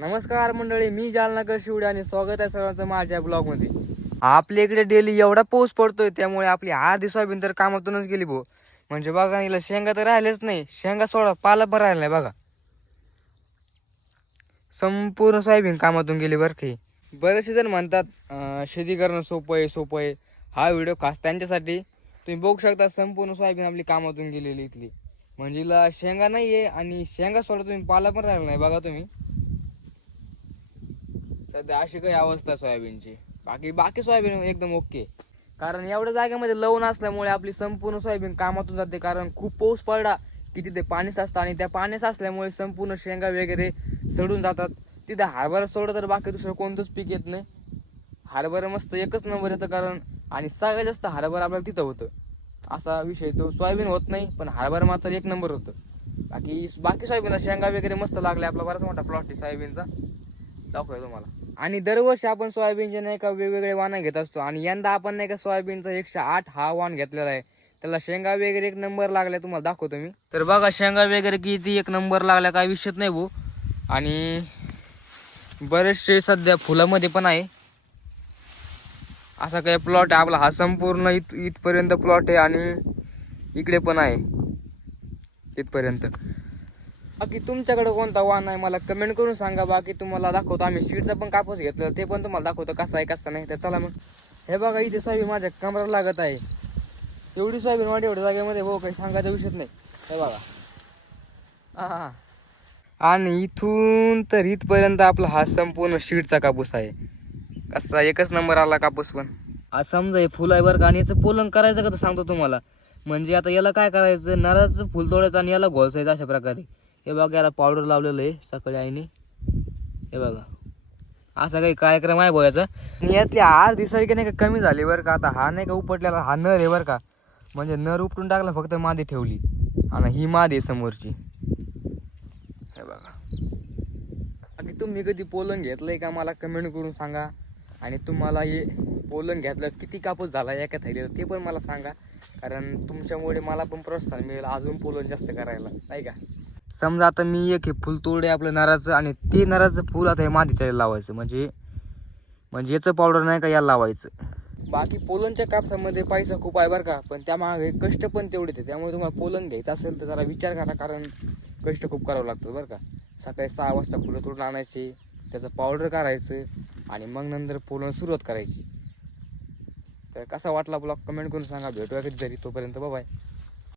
नमस्कार मंडळी मी जालनाकर शिवडे आणि स्वागत आहे सर्वांचं माझ्या ब्लॉगमध्ये आपल्या इकडे डेली एवढा पाऊस पडतोय त्यामुळे आपली आधी सोयाबीन तर कामातूनच गेली भाऊ. म्हणजे बघा हिला शेंगा तर राहिलेच नाही. शेंगा सोडा पाला पण राहिला नाही बघा. संपूर्ण सोयाबीन कामातून गेली बरं की बरेचसे जण म्हणतात शेती करणं सोपं आहे सोपं आहे. हा व्हिडिओ खास त्यांच्यासाठी. तुम्ही बघू शकता संपूर्ण सोयाबीन आपली कामातून गेलेली इथली. म्हणजे हिला शेंगा नाही आहे आणि शेंगा सोडा तुम्ही पाला पण राहिला नाही बघा तुम्ही. सध्या अशी काही अवस्था सोयाबीनची. बाकी बाकी सोयाबीन एकदम ओके. कारण एवढ्या जागेमध्ये लवण असल्यामुळे आपली संपूर्ण सोयाबीन कामातून जाते. कारण खूप पाऊस पडला की तिथे पाणी साचतं आणि त्या पाणी साचल्यामुळे संपूर्ण शेंगा वगैरे सडून जातात. तिथे हरभरा सोडलं तर बाकी दुसरं कोणतंच पीक येत नाही. हरभरा मस्त एकच नंबर येतं कारण आणि सगळ्यात जास्त हरभरा आपल्याला तिथं होतं. असा विषय तो सोयाबीन होत नाही पण हरभरा मात्र एक नंबर होतं. बाकी बाकी सोयाबीनला शेंगा वगैरे मस्त लागले. आपला बराच मोठा प्लॉट आहे सोयाबीनचा. दाखवूया तुम्हाला. आणि दरवर्षी आपण सोयाबीनचे नाही का वेगवेगळे वाणं घेत असतो. आणि यंदा आपण नाही का सोयाबीनचा एकशे आठ हा वाण घेतलेला आहे. त्याला शेंगा वगैरे एक नंबर लागलाय तुम्हाला दाखवतो मी. तर बघा शेंगा वगैरे किती एक नंबर लागला काय विषयच नाही भाऊ. आणि बरेचसे सध्या फुलामध्ये पण आहे. असा काही प्लॉट आहे आपला हा संपूर्ण इथ इथपर्यंत प्लॉट आहे आणि इकडे पण आहे. इथपर्यंत बाकी तुमच्याकडे कोणता वाहन आहे मला कमेंट करून सांगा. बाकी तुम्हाला दाखवतो. आम्ही सीडचा पण कापूस घेतला ते पण तुम्हाला दाखवतो कसा आहे कसा नाही. तर चला मग. हे बघा इथे सोयाबीन माझ्या कमराला लागत आहे. एवढी सोयाबीन वाढ एवढ्या जागेमध्ये हो काही सांगायचा विषयच नाही. हे बघा. हां आणि इथून तर इथपर्यंत आपला हा संपूर्ण शीडचा कापूस आहे. कसा एकच नंबर आला कापूस पण. आज समजा हे फुल आहे बरं का. आणि याचं पोलन करायचं का तर सांगतो तुम्हाला. म्हणजे आता याला काय करायचं? नारळाचं फुल तोडायचं आणि याला घोळसायचं अशा प्रकारे. हे बघा याला पावडर लावलेलं आहे सकाळी आईने. हे बघा. असा काही कार्यक्रम आहे बघायचा आणि यातली आठ की नाही का कमी झाली बरं का? आता हा नाही का उपटलेला हा नर आहे बरं का? म्हणजे नर उपटून टाकला फक्त मादी ठेवली. आणि ही मादी आहे समोरची. हे बघा. अगदी तुम्ही कधी पोलन घेतलंय का मला कमेंट करून सांगा. आणि तुम्हाला हे पोलन घेतलं किती कापूस झाला एका थैलीला ते पण मला सांगा. कारण तुमच्यामुळे मला पण प्रोत्साहन मिळेल अजून पोलन जास्त करायला. नाही का? समजा आता मी एक हे फुल तोडे आपलं नराचं आणि ते नराचं फुल आता हे मातीच्या लावायचं. म्हणजे म्हणजे याचं पावडर नाही का याला लावायचं. बाकी पोलनच्या कापसामध्ये पैसा खूप आहे बरं का पण त्यामागे कष्ट पण तेवढेच आहे त्यामुळे तुम्हाला पोलन घ्यायचं असेल तर जरा विचार करा कारण कष्ट खूप करावं लागतं बरं का. सकाळी सहा वाजता फुलं तोडून आणायचे त्याचं पावडर करायचं आणि मग नंतर पोलन सुरुवात करायची. तर कसा वाटला ब्लॉग? कमेंट करून सांगा. भेटूया कधी जरी तोपर्यंत. बाय